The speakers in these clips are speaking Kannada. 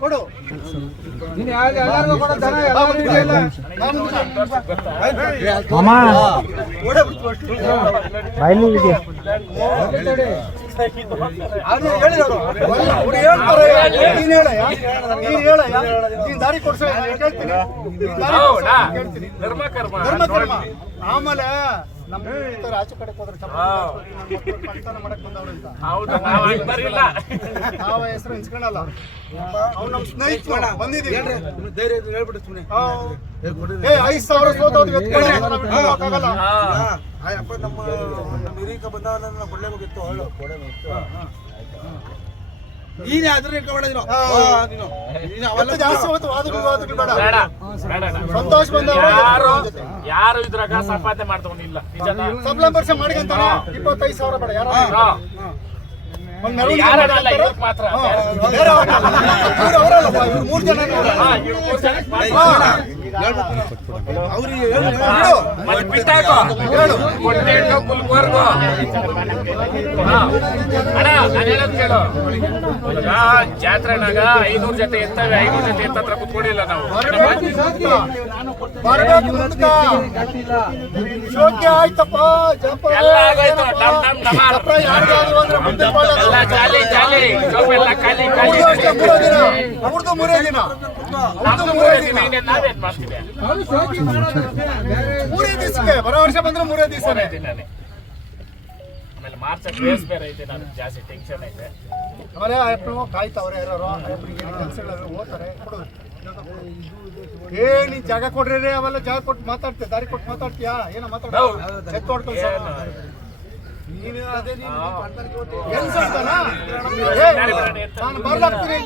ಕೊಡು. ನೀನು ಎಲ್ಲರಿಗೂ ಕೊಡು ದನ ಎಲ್ಲರಿಗೂ ಇದೆಯಲ್ಲ. ಮಾಮ ಬಾಯಲ್ಲಿ ಅದು ಹೇಳಿದವರು. ಅವ್ರು ಹೇಳ್ತಾರೆ, ನೀನ್ ಹೇಳಯ್ಯ, ನೀನ್ ಹೇಳಯ್ಯ, ನೀನ್ ದಾರಿ ಕೊಡ್ಸು, ಕೇಳ್ತೀನಿ. ಧರ್ಮ ಕರ್ಮ. ಆಮೇಲೆ ನಮ್ಮ ಈ ತರ ಆಚೆ ಕಡೆ ಹೋದ್ರೆ ಮಾಡಕ್ ಬಂದವ್ರು ಅಂತ ನಾವ ಹೆಸರು ಹಂಚ್ಕೊಳಲ್ಲ. ಅವ್ನು ನಮ್ಮ ಸ್ನೇಹಿತರು. ಬಂದಿದ್ದೀವಿ. ಹೌದು. ಏ ಐದ್ ಸಾವಿರ ಸೋತೋದು ಎತ್ಕೊಳ್ಳಿ, ಅದನ್ನ ಬಿಟ್ಟು ಹೋಗಕ್ಕಾಗಲ್ಲ. ಅಪ್ಪ ನಮ್ಮ ನಮ್ಮ ಹಿರಿಯಕ್ಕೆ ಬಂದವನ್ನ ಕೊಡ್ಲೇಬೇಕಿತ್ತು. ಅವಳು ಹಾ. ನೀನು ನೀನು. ಮತ್ತೆ ಜಾಸ್ತಿ ಹೊತ್ತು ವಾದಗಳು ವಾದಗಳು ಬೇಡ. ಬೇಡ. ಸಂತೋಷ್ ಯಾರು ಯಾರು ಇದ್ರಾಗ ಸಂಪಾದನೆ ಮಾಡ್ತವನಿಲ್ಲ ವರ್ಷ ಮಾಡ್ಕೊಂತಾನೆ ಇಪ್ಪತ್ತೈದು ಸಾವಿರ ಬೇಡ. ಯಾರು ಒಂದ್ ಮೆರವಣಿಗೆ ಯಾರಲ್ಲ ಮಾಡ್ತಾರೆ. ಮಾತ್ರ. ಹಾ, ಬೇರೆ ಅವ್ರಲ್ಲ. ಇವ್ರು ಅವರಲ್ಲಪ್ಪ, ಇವ್ರು ಮೂರ್ ಜನ ಹಾ, ಇವ್ರು ಮೂರ್ ಜನಕ್ಕೆ ಮಾತ್ರ. ಅವ್ರಿಗೆ ಹೇಳು, ಹೇಳು. ಜಾತ್ರೆನಾಗ ಐನೂರು ಜೊತೆ ಎತ್ತವೆ ಐನೂರು ಜೊತೆ ಎತ್ತ ಹತ್ರ ಕುತ್ಕೊಂಡಿಲ್ಲ ನಾವು. ಎಲ್ಲ ಆಗೋಯ್ತು. ಮೂರೇ ದಿನ ಅವ್ರದ್ದು ಮೂರೇ ದಿನ ನಮ್ದು ಮೂರೇ ದಿನ ಇನ್ನೇನ್ ನಾವೇನ್ ಮಾಡ್ತೀವಿ ಮೂರೇ ದಿವಸಕ್ಕೆ ಬರೋ ವರ್ಷ ಬಂದ್ರೆ ಮೂರೇ ದಿವಸನೇ ಮೂರೇ ದಿನನೇ ಆಮೇಲೆ ಮಾರ್ಚ್ ರೇಸ್ ಬೇರೆ ಐತೆ ನಾನು ಜಾಸ್ತಿ ಟೆನ್ಷನ್ ಐತೆ ಅವರೇ ಅಯ್ಯಪ್ಪನು ಕಾಯ್ತಾವ್ರೆ ಯಾರು ಅಯ್ಯಪ್ಪನಿಗೆ ಕೆಲಸಗಳು ಹೋಗ್ತಾರೆ ಕೊಡು ಏ ನೀನ್ ಜಾಗ ಕೊಡ್ರಿ ಅವೆಲ್ಲ ಜಾಗ ಕೊಟ್ಟು ಮಾತಾಡ್ತೀಯ ದಾರಿ ಕೊಟ್ಟು ಮಾತಾಡ್ತೀಯಾ ಏನೋ ಮಾತಾಡ್ತಾ. ಎತ್ತು ಹೊಡ್ಕೊಂಡು. ನೀನು ಬರ್ಲಾಗ್ತೀನಿ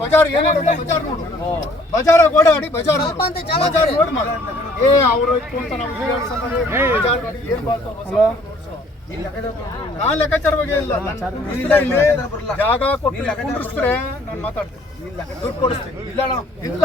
ಬಜಾರ್ ಏನಾಗುತ್ತೆ ಬಜಾರ್ ನೋಡು ಬಜಾರ ಓಡಾಡಿ ಬಜಾರ್ ನೋಡು. ಬಜಾರ್ ನೋಡಿ ಮಾಡು ಏ ಅವರು ಇತ್ತು ಅಂತ ನಾವು ಹೀಗೆ ಹೇಳ್ಸಂದ್ರೆ ಬಜಾರ್ ನೋಡಿ ಏನ್ ಬಾಳ್ತಾವ್ ಬಸ್ ನಾನ್ ಲೆಕ್ಕಾಚಾರ ಬಗ್ಗೆ ಇಲ್ಲ ಇಲ್ಲ ಇಲ್ಲಿ ಜಾಗ ಕೊಟ್ಟು ನಾನು ಮಾತಾಡ್ತೀನಿ ದುಡ್ಡು ಕೊಡಿಸ್ತೀನಿ ಇಲ್ಲ ಇಲ್ಲ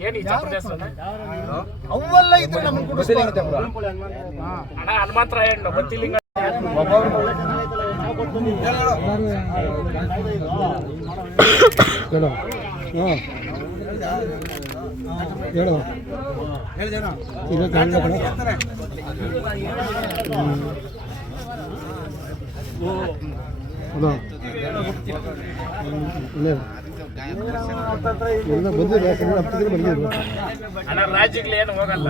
ಏನ್ ಈ ಚಪ್ರದ ಹೆಸರು ಅವೆಲ್ಲ ಇದ್ರೆ ನಮ್ಗೆ ಕುಡಿಸ್ಬಾರ್ದು. ಅಣ್ಣ ಹನುಮಂತರ ಹೆಣ್ಣು ಬತ್ತಿಲಿಂಗ ಹೇಳಿದೇನೋ? ಅಂತಾರೆ. ಅಣ್ಣ ರಾಜ್ಯಗಳು ಏನು ಹೋಗಲ್ಲ.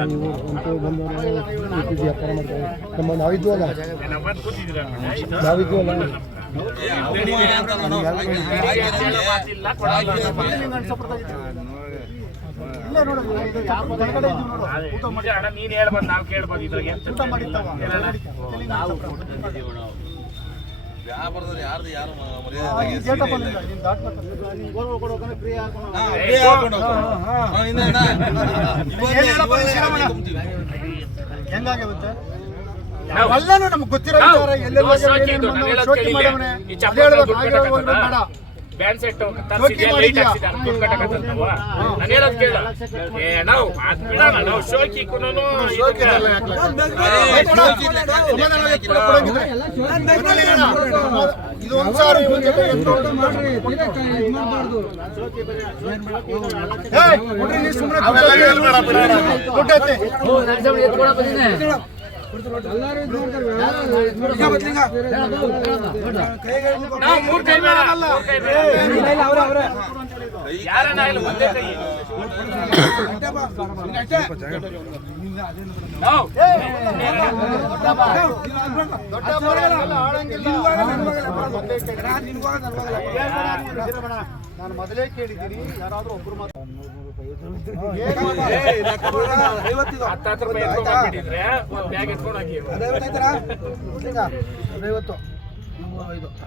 ನಮ್ಮ ನಿಜ ಅಣ್ಣ ನೀನ್ ಹೇಳ್ಬೋದು ನಾವು ಕೇಳ್ಬೋದು ಮಾಡಿತ್ತವ. ವ್ಯಾಪಾರದಲ್ಲಿ ಯಾರ್ದು ಯಾರು ಮ- ಮರ್ಯಾದೆ ಆ, ಈ ಗೇಟ ಬಂದಿಲ್ಲ, ನೀನ್ ದಾಟ್ಬೇಕು. ಹಾ, ಅದೇ ಹಾಕೊಂಡು ಹೋಗು. ಹಾ, ಇನ್ನು ಅಣ್ಣ. ಇವತ್ತೇ- ಏನ್ ಹೇಳಪ್ಪ ಇವತ್ತೇ ಶ್ರೀರಾಮಣ್ಣ? ತುಂಬ್ತೀವಿ. ಹೆಂಗಾಗೆ ಗೊತ್ತಾ? ನಾವು- ಎಲ್ಲಾನು ನಮ್ಗೆ ಗೊತ್ತಿರೋ ವಿಚಾರ ಎಲ್ಲೆಲ್ಲಿ ಬ್ಯಾಂಡ್ ಸೆಟ್ ಶೋಕಿ ತರ್ಸಿದ್ಯಾ ಲೈಟ್? ಹಾಕ್ಸಿದ್ಯಾ ದುಡ್ಡು ಕಟ್ಟಕತ್ತಲ್ಲ ನಾವು ನಾನು ಹೇಳೋದ್ ಕೇಳ. ಏ ನಾವು ಅದ್ ಬಿಡೋಣ ನಾವು ಶೋಕಿ ಕುನೂ ಶೋಕಿ. ಇದು ಒಂದ್ ಸಾವಿರ ಇವನ್ ಜೊತೆ ಮೂರ್ ಕೈ ಬೇಡ ಯಾರನ್ನ ಒಂದೇ ಕೈ. ನಾನು ಮೊದಲೇ ಕೇಳಿದ್ದೀನಿ ಯಾರಾದ್ರೂ ಒಬ್ರು ಮಾತ್ರ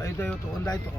ಐದು. ಒಂದಾಯ್ತು.